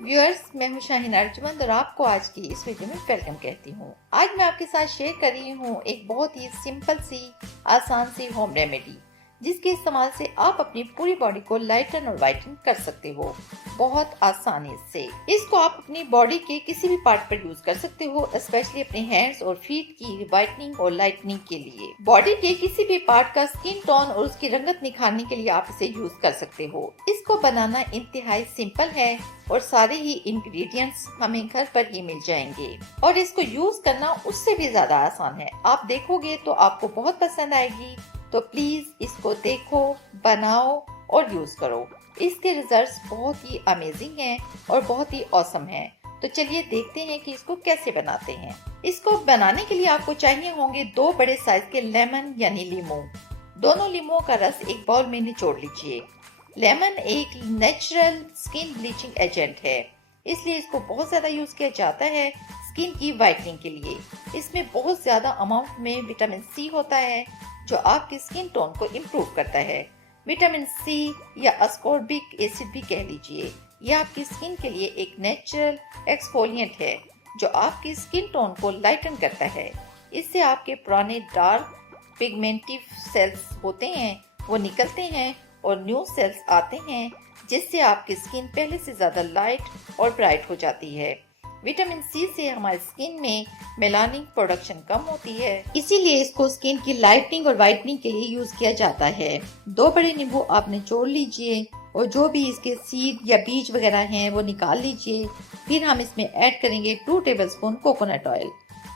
Viewers, मैं हूं शाहीन अर्जुमंद और आपको आज की इस वीडियो में वेलकम कहती हूं। आज मैं आपके साथ शेयर कर रही हूं एक बहुत ही सिंपल सी आसान सी होम रेमेडी, जिसके इस्तेमाल से आप अपनी पूरी बॉडी को लाइटन और वाइटन कर सकते हो बहुत आसानी से। इसको आप अपनी बॉडी के किसी भी पार्ट पर यूज कर सकते हो, स्पेशली अपने हैंड्स और फीट की वाइटनिंग और लाइटनिंग के लिए। बॉडी के किसी भी पार्ट का स्किन टोन और उसकी रंगत निखारने के लिए आप इसे यूज कर सकते हो। इसको बनाना इंतहाई सिंपल है और सारे ही इंग्रेडिएंट्स हमें घर पर ही मिल जाएंगे और इसको यूज करना उससे भी ज्यादा आसान है। आप देखोगे तो आपको बहुत पसंद आएगी, तो प्लीज इसको देखो, बनाओ और यूज करो। इसके रिजल्ट्स बहुत ही अमेजिंग हैं और बहुत ही ऑसम हैं। तो चलिए देखते हैं कि इसको कैसे बनाते हैं। इसको बनाने के लिए आपको चाहिए होंगे 2 बड़े साइज के लेमन यानी लीमू। दोनों लीमुओं का रस एक बाउल में निचोड़ लीजिए। लेमन एक नेचुरल स्किन ब्लीचिंग एजेंट है, इसलिए इसको बहुत ज्यादा यूज किया जाता है स्किन की वाइटनिंग के लिए। इसमें बहुत ज्यादा अमाउंट में विटामिन सी होता है जो आपकी स्किन टोन को इम्प्रूव करता है। विटामिन सी या अस्कॉर्बिक एसिड भी कह लीजिए, यह आपकी स्किन के लिए एक नेचुरल एक्सफोलिएंट है जो आपकी स्किन टोन को लाइटन करता है। इससे आपके पुराने डार्क पिगमेंटिव सेल्स होते हैं वो निकलते हैं और न्यू सेल्स आते हैं, जिससे आपकी स्किन पहले से ज्यादा लाइट और ब्राइट हो जाती है। विटामिन सी से हमारी स्किन में मेलानिन प्रोडक्शन कम होती है, इसीलिए इसको स्किन की लाइटनिंग और वाइटनिंग के लिए यूज किया जाता है। 2 बड़े नींबू आप निचोड़ लीजिए और जो भी इसके सीड या बीज वगैरह हैं वो निकाल लीजिए। फिर हम इसमें ऐड करेंगे 2 tablespoon coconut oil.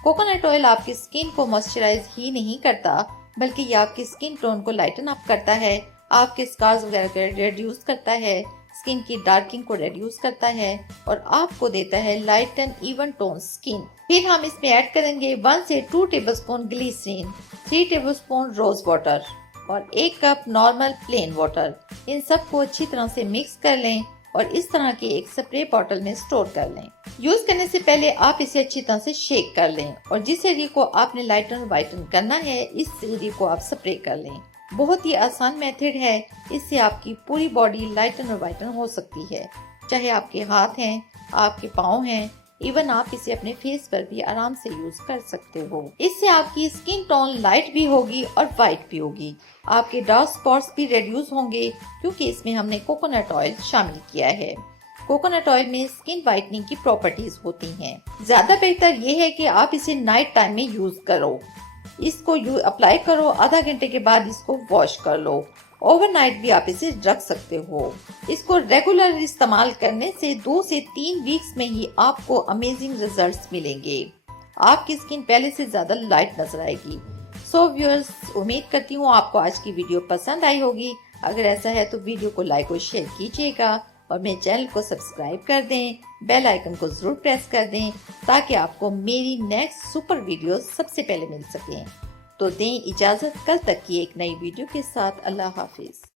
Coconut oil आपकी स्किन को मॉइस्चराइज ही नहीं करता, बल्कि ये आपकी स्किन टोन को लाइटन अप करता है, आपके स्कार्स वगैरह को रिड्यूस करता है, स्किन की डार्किंग को रिड्यूस करता है और आपको देता है light and even tone skin. फिर हम इसमें ऐड करेंगे 1 से 2 tablespoon glycerine, 3 tablespoon rose water और 1 कप नॉर्मल प्लेन वाटर। इन सबको अच्छी तरह से मिक्स कर लें और इस तरह के एक स्प्रे बॉटल में स्टोर कर लें। यूज करने से पहले आप इसे अच्छी तरह से शेक कर लें और जिस एरिया को आपने लाइटन और वाइटन करना है इस एरिया को आप स्प्रे कर लें। बहुत ही आसान मेथड है, इससे आपकी पूरी बॉडी लाइटन और वाइटन हो सकती है। चाहे आपके हाथ हैं, आपके पाँव हैं, इवन आप इसे अपने फेस पर भी आराम से यूज कर सकते हो। इससे आपकी स्किन टोन लाइट भी होगी और वाइट भी होगी। आपके डार्क स्पॉट्स भी रिड्यूस होंगे क्योंकि इसमें हमने कोकोनट ऑयल शामिल किया है। कोकोनट ऑयल में स्किन वाइटनिंग की प्रॉपर्टीज होती हैं। ज्यादा बेहतर ये है कि आप इसे नाइट टाइम में यूज करो। इसको अप्लाई करो, आधा घंटे के बाद इसको वॉश कर लो। ओवरनाइट भी आप इसे रख सकते हो। इसको रेगुलर इस्तेमाल करने से 2 से 3 वीक्स में ही आपको अमेजिंग रिजल्ट्स मिलेंगे। आपकी स्किन पहले से ज्यादा लाइट नजर आएगी। सो व्यूअर्स, उम्मीद करती हूँ आपको आज की वीडियो पसंद आई होगी। अगर ऐसा है तो वीडियो को लाइक और शेयर कीजिएगा और मेरे चैनल को सब्सक्राइब कर दें। बेल आइकन को जरूर प्रेस कर दें ताकि आपको मेरी नेक्स्ट सुपर वीडियो सबसे पहले मिल सके। तो दें इजाजत, कल तक की एक नई वीडियो के साथ। अल्लाह हाफिज।